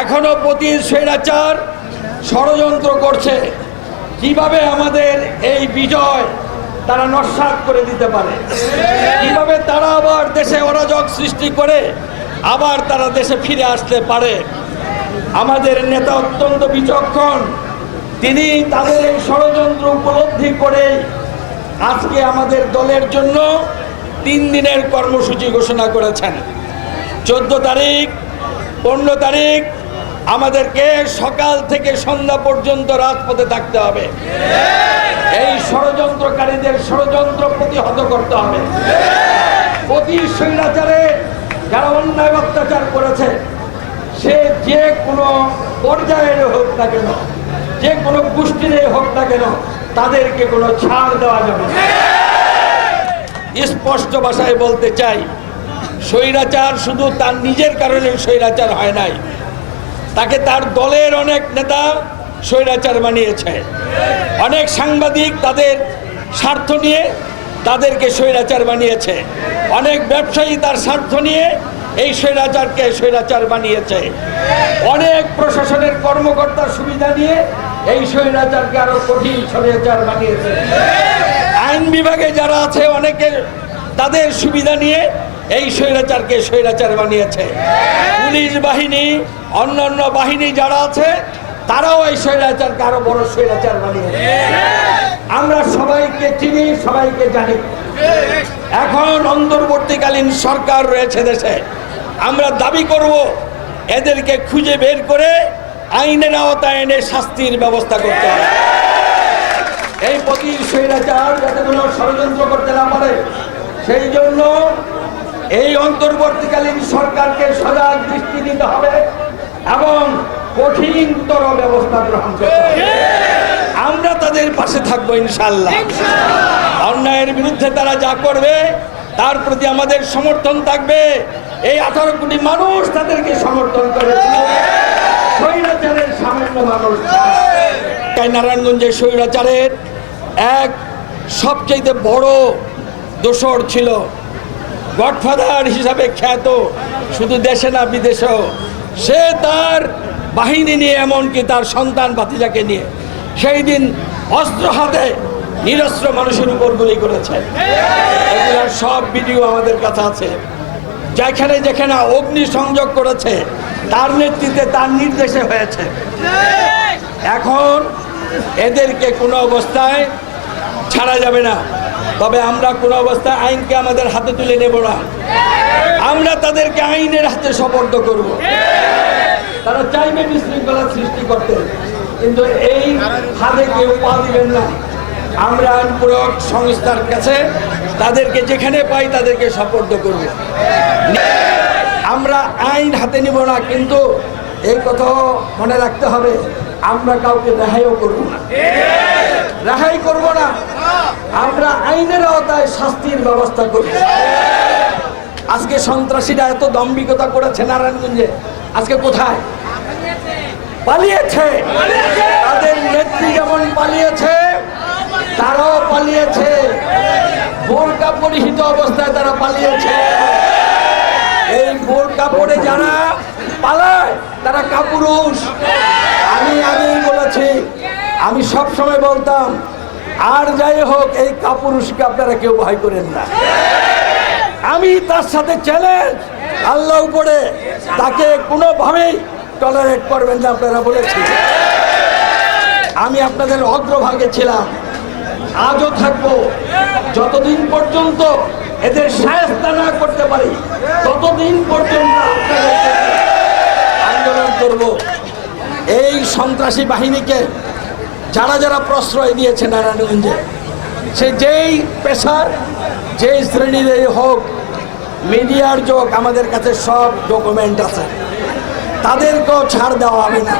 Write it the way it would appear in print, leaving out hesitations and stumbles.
এখনো প্রতি স্বৈরাচার ষড়যন্ত্র করছে কিভাবে আমাদের এই বিজয় তারা নস্যাৎ করে দিতে পারে, কিভাবে তারা আবার দেশে অরাজক সৃষ্টি করে আবার তারা দেশে ফিরে আসতে পারে। আমাদের নেতা অত্যন্ত বিচক্ষণ, তিনি তাদের এই ষড়যন্ত্র উপলব্ধি করে আজকে আমাদের দলের জন্য 3 দিনের কর্মসূচি ঘোষণা করেছেন। 14 তারিখ 15 তারিখ আমাদেরকে সকাল থেকে সন্ধ্যা পর্যন্ত রাজপথে থাকতে হবে। এই ষড়যন্ত্রকারীদের ষড়যন্ত্র প্রতিহত করতে হবে। প্রতি স্বৈরাচারে যারা অন্যায় অত্যাচার করেছে, সে যে কোনো পর্যায়ের হোক না কেন, যে কোনো গোষ্ঠীর হোক না কেন, তাদেরকে কোনো ছাড় দেওয়া যাবে না। স্পষ্ট ভাষায় বলতে চাই, স্বৈরাচার শুধু তার নিজের কারণে স্বৈরাচার হয় নাই, তাকে তার দলের অনেক নেতা স্বৈরাচার বানিয়েছে। অনেক সাংবাদিক তাদের স্বার্থ নিয়ে তাদেরকে স্বৈরাচার বানিয়েছে। অনেক ব্যবসায়ী তার স্বার্থ নিয়ে এই স্বৈরাচারকে স্বৈরাচার বানিয়েছে। অনেক প্রশাসনের কর্মকর্তার সুবিধা নিয়ে এই স্বৈরাচারকে আরো কঠিন স্বৈরাচার বানিয়েছে। আইন বিভাগে যারা আছে অনেকের তাদের সুবিধা নিয়ে এই স্বৈরাচারকে স্বৈরাচার বানিয়েছে। পুলিশ বাহিনী, অন্যান্য বাহিনী যারা আছে তারাও এই স্বৈরাচারকে আরো বড় স্বৈরাচার বানিয়েছে। আমরা সবাইকে চিনি, সবাইকে জানি। এখন অন্তর্বর্তীকালীন সরকার রয়েছে দেশে, আমরা দাবি করব এদেরকে খুঁজে বের করে আইনের আওতায় এনে শাস্তির ব্যবস্থা করতে হবে। এই প্রতি স্বৈরাচার যাতে কোনো ষড়যন্ত্র করতে না পারে, সেই জন্য এই অন্তর্বর্তীকালীন সরকারকে সজাগ দৃষ্টি দিতে হবে এবং কঠিনতর ব্যবস্থা গ্রহণ করতে হবে। আমরা তাদের পাশে থাকবো ইনশাআল্লাহ। অন্যায়ের বিরুদ্ধে তারা যা করবে তার প্রতি আমাদের সমর্থন থাকবে। এই 18 কোটি মানুষ তাদেরকে সমর্থন করে, স্বৈরাচারের সামান্য মানুষ। নারায়ণগঞ্জের স্বৈরাচারের এক সবচেয়ে বড় দোসর ছিল, গডফাদার হিসাবে খ্যাত, শুধু দেশে না বিদেশেও। সে তার বাহিনী নিয়ে, এমনকি তার সন্তান ভাতিজাকে নিয়ে সেই দিন অস্ত্র হাতে নিরস্ত্র মানুষের উপর গুলি করেছে। এগুলোর সব ভিডিও আমাদের কাছে আছে। যেখানে যেখানে অগ্নি সংযোগ করেছে তার নেতৃত্বে, তার নির্দেশে হয়েছে। এখন এদেরকে কোনো অবস্থায় ছাড়া যাবে না। তবে আমরা কোনো অবস্থায় আইনকে আমাদের হাতে তুলে নেব না। আমরা তাদেরকে আইনের হাতে সোপর্দ করব। তারা চাইবে বিশৃঙ্খলা সৃষ্টি করতে, কিন্তু এই হাতে কেউ পা দিবেন না। আমরা আইন প্রয়োগ সংস্থার কাছে তাদেরকে যেখানে পাই তাদেরকে সোপর্দ করব। আমরা আইন হাতে নিব না, কিন্তু এই কথাও মনে রাখতে হবে, আমরা কাউকে রেহাইও করব না, রেহাই করব না। আমরা আইনের আওতায় শাস্তির ব্যবস্থা করব। আজকে সন্ত্রাসীরা এত দম্ভিকতা করেছে নারায়ণগঞ্জে, আজকে কোথায়? পালিয়েছে। তাদের নেত্রী যেমন পালিয়েছে, তারাও পালিয়েছে। বোরকা পরিহিত অবস্থায় তারা পালিয়েছে। এই বোরকা পরে যারা পালায় তারা কাপুরুষ। আমি আগেই বলেছি, আমি সব সময় বলতাম, আর যাই হোক এই কাপুরুষকে আপনারা কেউ ভয় করেন না। আমি তার সাথে চ্যালেঞ্জ, আল্লাহ উপরে, তাকে কোনোভাবেই টলারেট করবেন না আপনারা বলেছি। আমি আপনাদের অগ্রভাগে ছিলাম, আজও থাকবো। যতদিন পর্যন্ত এদের শায়েস্তা না করতে পারি ততদিন পর্যন্ত আন্দোলন করব। এই সন্ত্রাসী বাহিনীকে যারা যারা প্রশ্রয় দিয়েছে নারায়ণগঞ্জে, সে যেই পেশার যেই শ্রেণীর হোক, মিডিয়ার যোগ, আমাদের কাছে সব ডকুমেন্ট আছে, তাদেরকেও ছাড় দেওয়া হবে না।